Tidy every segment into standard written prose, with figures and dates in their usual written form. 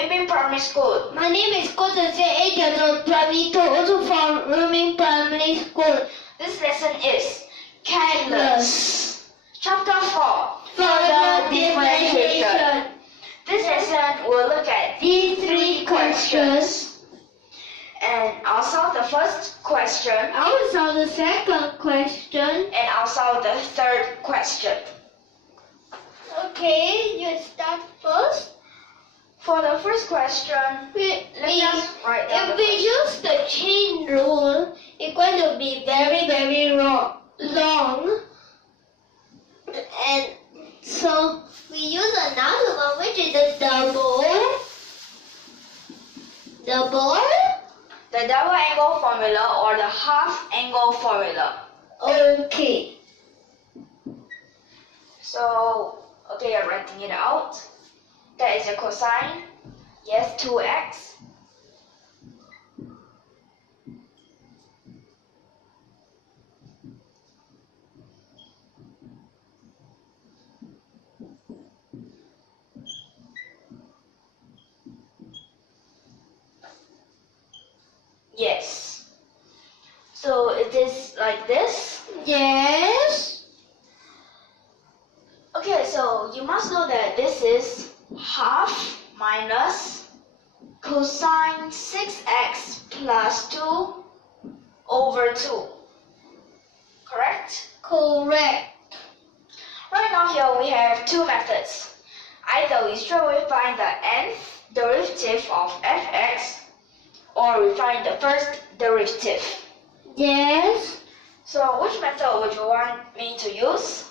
YUMIN Primary School. My name is Guo Cheng Guang, Primary 2, also from YUMIN Primary School. This lesson is Calculus. Chapter 4. Further differentiation. This lesson will look at These three questions. And I'll solve the first question. I will solve the second question. And I'll solve the third question. Okay, you start first. For the first question, let's write down if we use the chain rule, it's going to be very long. And so we use another one, which is the double. The double angle formula or the half angle formula. Okay. So, okay, you're writing it out. That is a cosine. Yes, 2x. Yes. So it is like this. Yes. Okay, so you must know that this is half minus cosine 6x plus 2 over 2. Correct? Correct. Right now here we have two methods. Either we straight away find the nth derivative of fx, or we find the first derivative. Yes. So which method would you want me to use?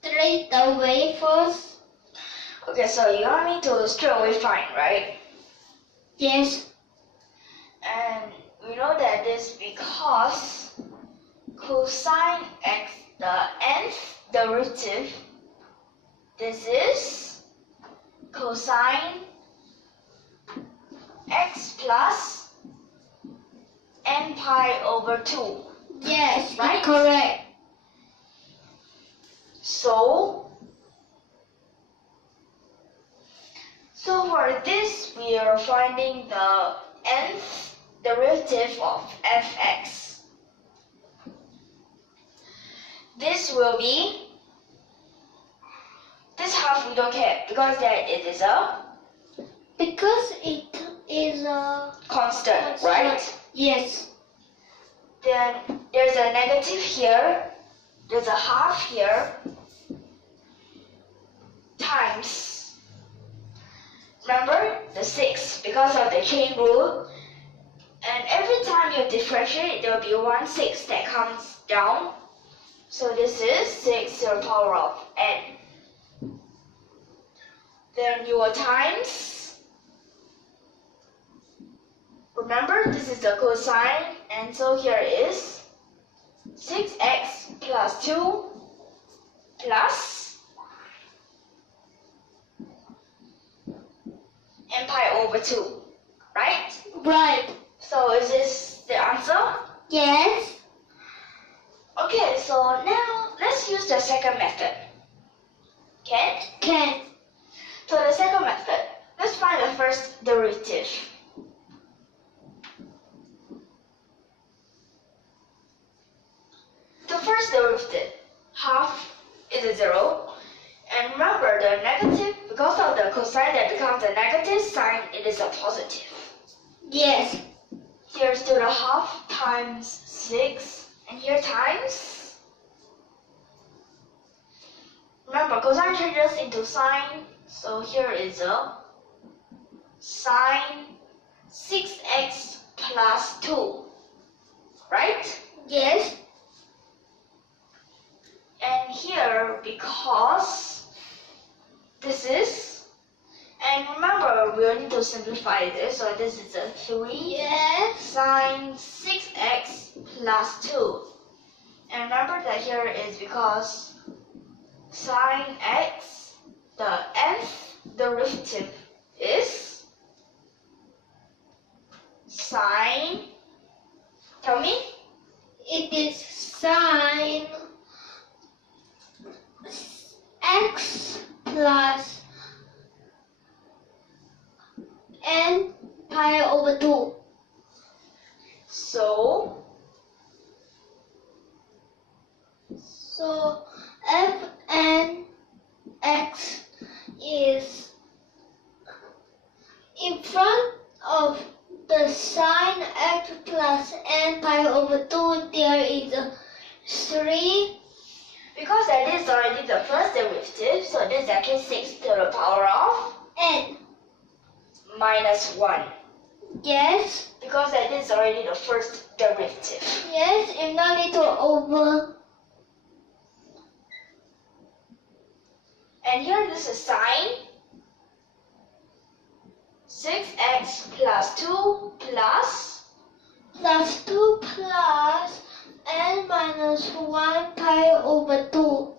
Straight away first. Okay, so you want me to straight away find, right? Yes. And we know that this because cosine x, the nth derivative, this is cosine x plus n pi over 2. Yes, Right? correct. So for this, we are finding the nth derivative of fx. This will be, this half we don't care because that it is a Because it is a constant, right? Yes. Then there's a negative here, there's a half here, times, remember, the 6 because of the chain rule. And every time you differentiate, there will be 1 6 that comes down. So this is 6 to the power of n. Then you will times. Remember, this is the cosine, and so here is 6x plus 2 plus n pi over 2, right? Right. So is this the answer? Yes. Okay, so now let's use the second method. Okay? Can. So the second method, let's find the first derivative. The first derivative, half is a 0. And remember the negative, because of the cosine that becomes a negative sign, it is a positive. Yes. Here's still the half times 6, and here times. Remember, cosine changes into sine, so here is a sine 6x plus 2, right? Yes. And here, because this is, and remember, we will need to simplify this, so this is a 3 Yes. sine 6x plus 2. And remember that here is because sine x, the nth derivative is sine, tell me? It is sine x plus n pi over 2. So Fn x is in front of the sine x plus n pi over 2. There is a 3. because that is already the first derivative, so this is actually 6 to the power of n. minus 1. Yes. Because that is already the first derivative. Yes, you now need to over. And here this is sine 6x plus 2 plus Plus 2 plus n minus 1 pi over 2.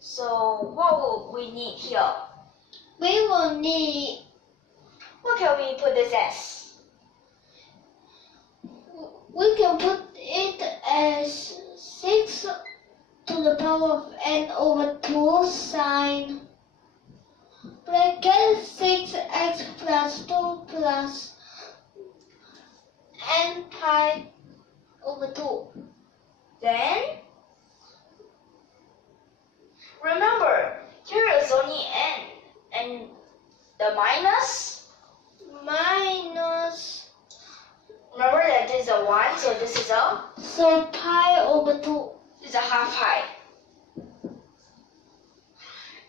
so what will we need here? We will need, What can we put this as? we can put it as 6 to the power of n over 2 sine bracket 6x plus 2 plus n pi over 2. Then remember here is only n and the minus. Minus, Remember that this is a 1, so this is a so pi over 2. This is a half pi.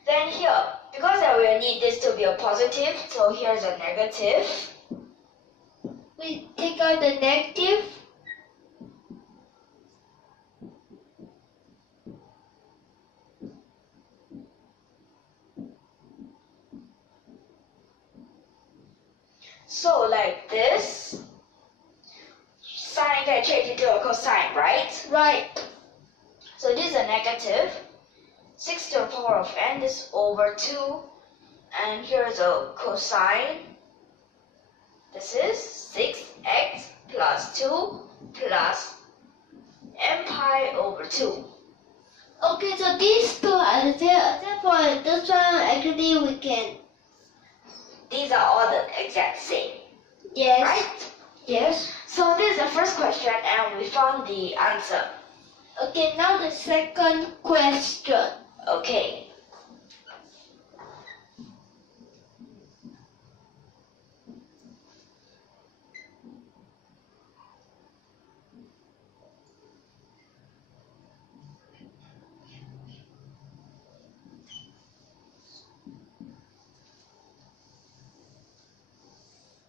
Then here, because I will need this to be a positive, so here's a negative. We take out the negative. So like this, sine can change into a cosine, right? Right. So this is a negative. 6 to the power of n is over 2. And here's a cosine. This is 6x plus 2 plus n pi over 2. Okay, so these two are there. Therefore, this one actually we can. These are all the exact same, Yes. right? Yes. So this is the first question and we found the answer. Okay, now the second question. Okay.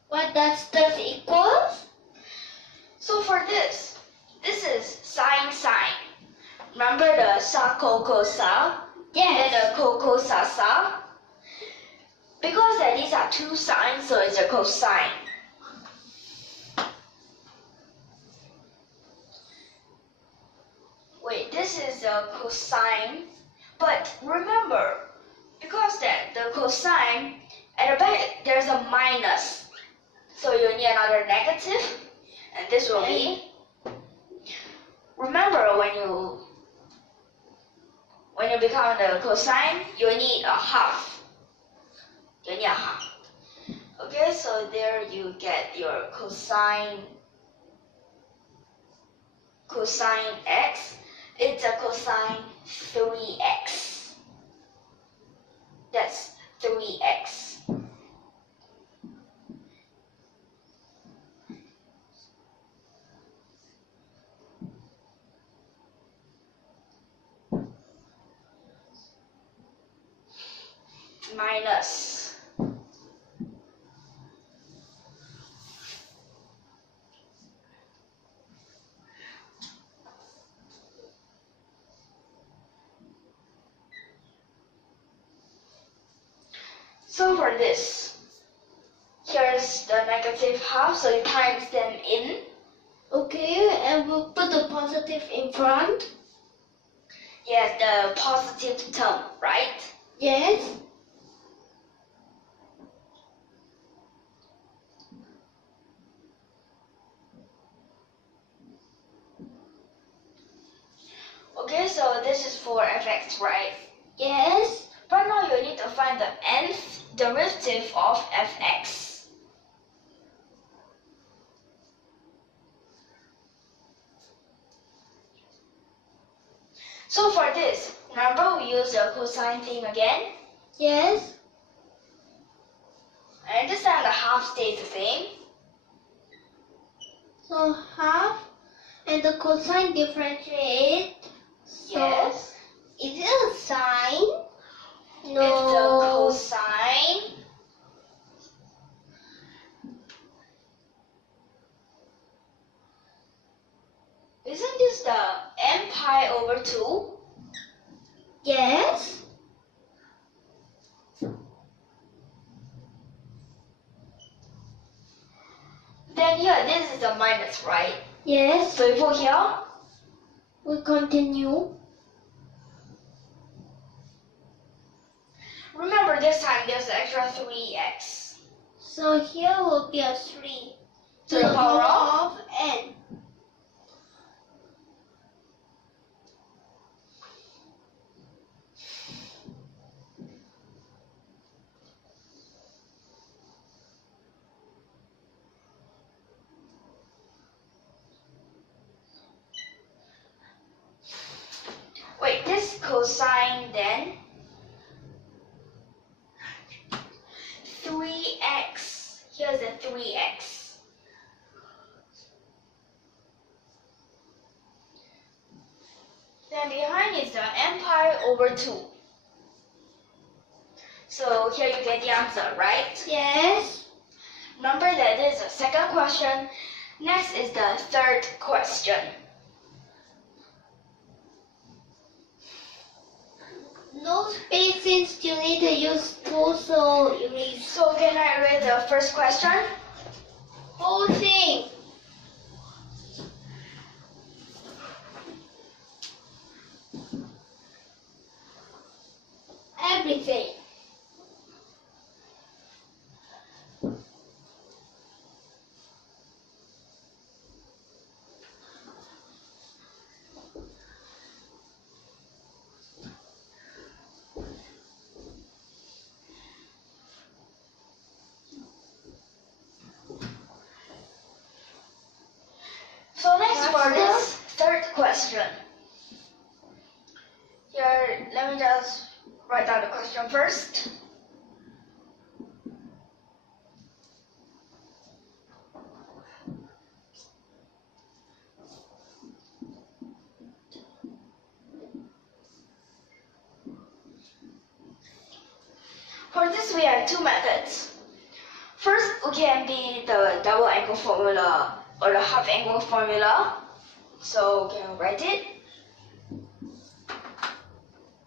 What does this equal? So for this is sine sine. Remember the sa ko ko sa and Yes. the ko ko sa sa? Because these are two sines, so it's a cosine. Wait, this is a cosine, but remember, because that the cosine at the back there's a minus, so you need another negative, and this will be. Remember when you become the cosine, you need a half. You need a half. Okay, so there you get your cosine x. It's a cosine 3x. That's 3x. Minus. So for this, here's the negative half, so you times them in. Okay, and we'll put the positive in front. Yes, the positive term, right? Yes. Okay, so this is for fx, right? Yes. But now you need to find the nth derivative of fx. So for this, remember we use the cosine thing again? Yes. And this time the half stays the same. So half and the cosine differentiate. So Yes. is it a sine? No. It's the cosine. Isn't this the n pi over 2? Yes. Then here, this is the minus, right? Yes. So we put here. We continue. Remember this time there's an extra 3x. So here will be a 3 To the power of? n. Wait, this cosine then? 3x. Here's the 3x. Then behind is the n pi over 2. So here you get the answer, right? Yes. Remember that this is the second question. Next is the third question. No spacing, still need to use two, so erase So can I read the first question? whole thing. Everything. So next for this third question. Here, let me just write down the question first. For this, we have two methods. First, we can be the double angle formula or the half angle formula. So we can write it.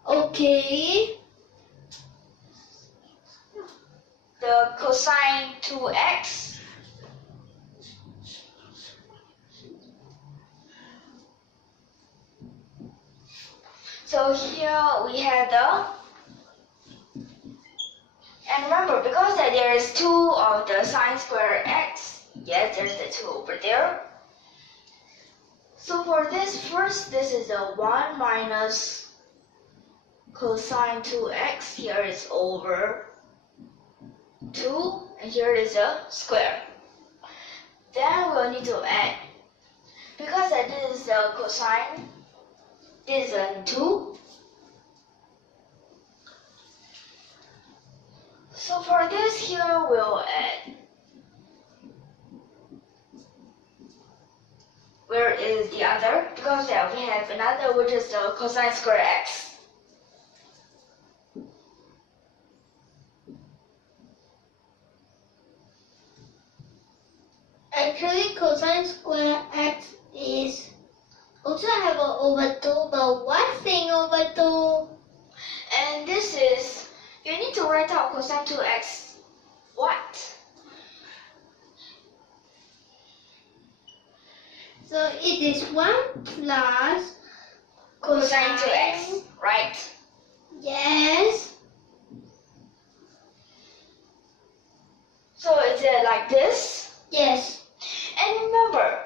Okay. The cosine 2x so here we have the, and remember because that there is 2 of the sine square x, yes, there's the 2 over there. So for this first, this is a 1 minus cosine 2x, here is over 2, and here is a square. Then we'll need to add, because this is the cosine, this is a 2. So for this here, we'll add. Where is the other? Because we have another, which is the cosine square x. Actually, cosine square x is also have an over 2, but what thing over 2? And this is, you need to write out cosine 2x. What? So it is 1 plus Cosine 2x, right? Yes. So is it like this? Yes. And remember,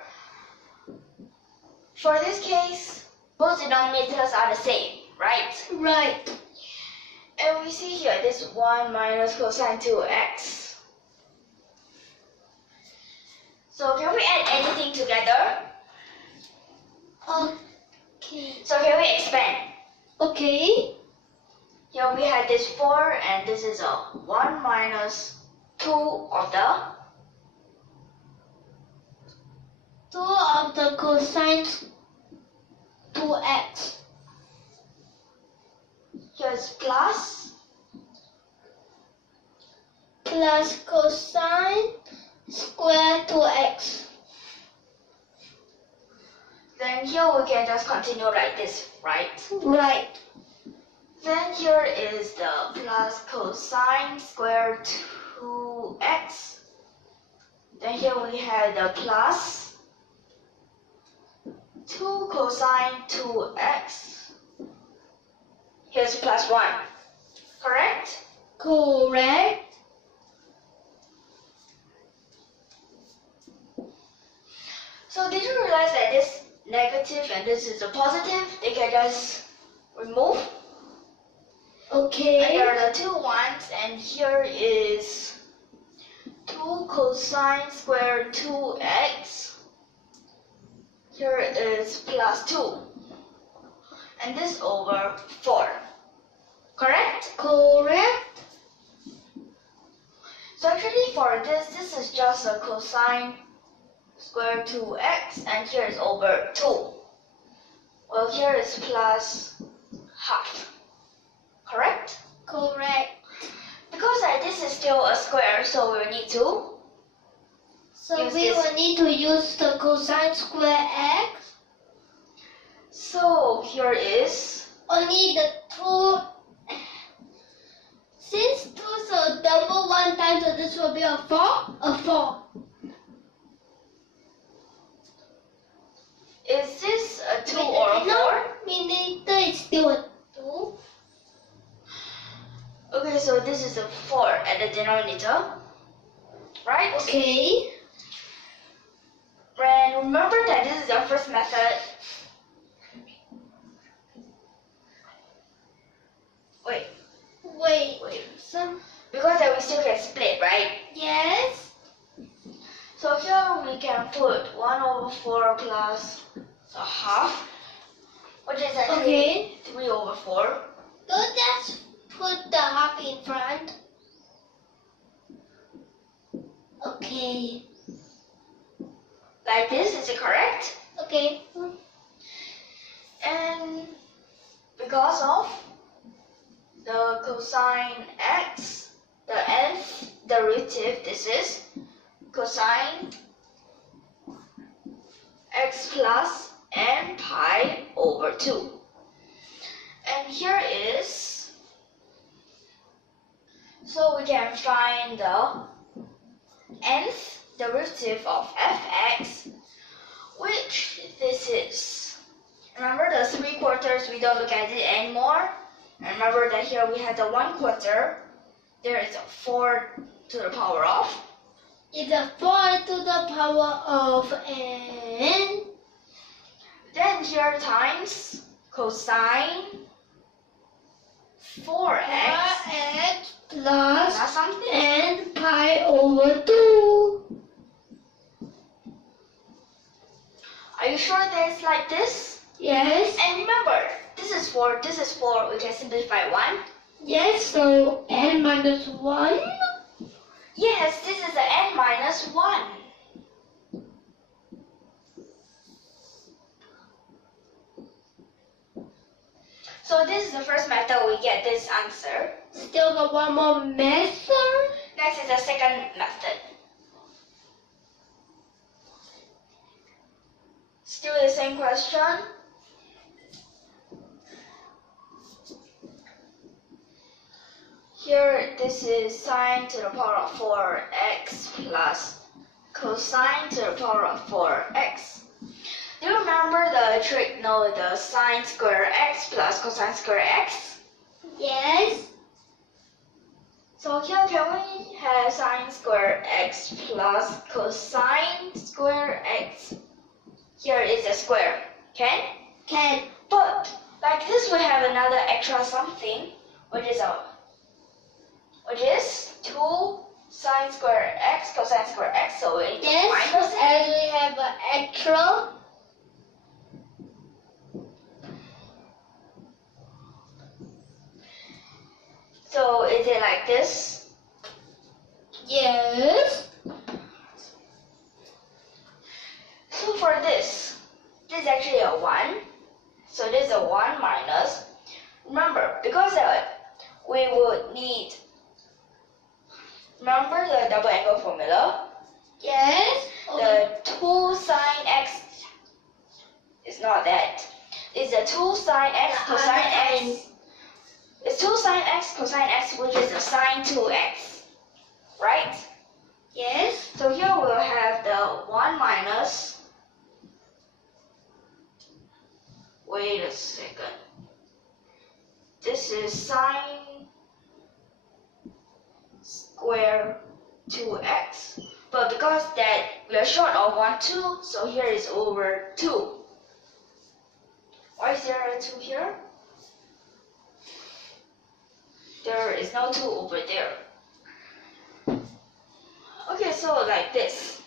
for this case, both denominators are the same, right? Right. And we see here this 1 minus cosine 2x. So can we add anything together? Okay. So can we expand? Okay. Here we have this 4 and this is a 1 minus 2 of the cosine 2x. Here's plus cosine square 2x. Then here we can just continue like this, right? Right. Then here is the plus cosine square 2x. Then here we have the plus 2 cosine 2x. Here's plus 1. Correct? Correct. So did you realize that this negative and this is a positive? They can just remove. Okay. And here are the 2 ones, and here is 2 cosine square 2x. Here is plus 2. And this over 4. Correct? Correct. So actually for this is just a cosine square 2x, and here is over 2. Well, here is plus half. Correct? Correct. Because this is still a square, so we will need to So use we this. will need to use the cosine square x. So here is Only the 2. Since 2 is a double 1 times, so this will be a 4. A 4. Is this a 2 or a 4? No, denominator is still a 2. Okay, so this is a 4 at the denominator, right? Okay. And remember that this is our first method. Wait, Wait. Some. because we still can split, right? Yes. So here we can put 1 over 4 plus a half, which is actually Okay. 3 over 4. Don't just put the half in front. Okay. Like this, is it correct? Okay. And because of the cosine x, the nth derivative, this is cosine x plus n pi over 2. And here is, so we can find the nth derivative of fx, which this is. Remember the 3/4, we don't look at it anymore. And remember that here we have the 1/4. There is a 4 to the power of. It's a 4 to the power of n. Then here times cosine 4x. x plus Not something. n pi over 2. Are you sure that it's like this? Yes. And remember, this is 4, this is 4. We can simplify 1. Yes, so n minus 1. Yes, this is the n minus 1. So this is the first method we get this answer. Still got one more method. Next is the second method. Still the same question. Here, this is sine to the power of 4x plus cosine to the power of 4x. Do you remember the trick? No, the sine square x plus cosine square x? Yes. So here, can we have sine square x plus cosine square x? Here is a square. Can? Can. But like this, we have another extra something, which is 2 sine square x cosine square x. So we need to Yes, minus it. as we have an extra. So is it like this? Yes. So for this is actually a 1. So this is a 1 minus. Remember, because we would need, remember the double angle formula? Yes. The 2 sine x is not that. It's the 2 sine x cosine x. It's 2 sine x cosine x, which is a sine 2x. Right? Yes. So here we'll have the 1 minus. Wait a second. This is sine square 2x. But because that we are short of 1, 2, so here is over 2. Why is there a 2 here? There is no 2 over there. Okay, so like this.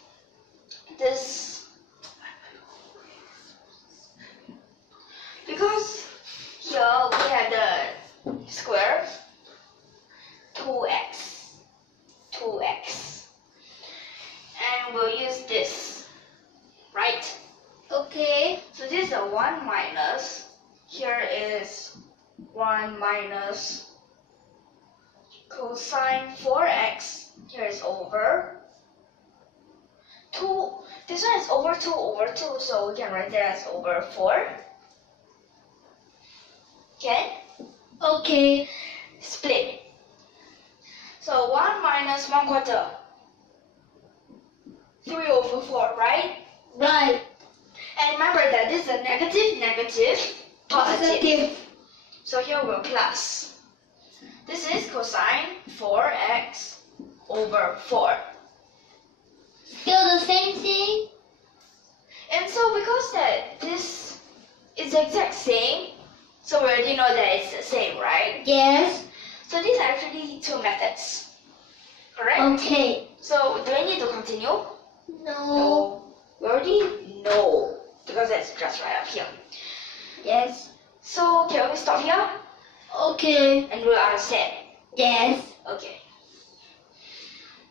Because here we have the square 2x, and we'll use this, right? Okay. So this is a 1 minus. Here is 1 minus cosine 4x. Here is over 2. This one is over 2 over 2, so we can write that as over 4. Okay? Okay. Split. So 1 minus 1 quarter. 3 over 4, right? Right. And remember that this is a negative, negative, positive. Positive. So here we're plus. This is cosine 4x over 4. Still the same thing? And so because that this is the exact same, so we already know that it's the same, right? Yes. So these are actually 2 methods. Correct? Okay. So do we need to continue? No. We already know because it's just right up here. Yes. So can we stop here Okay. and we'll understand? Yes. Okay.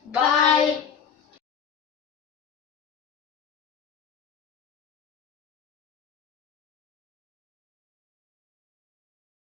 Bye.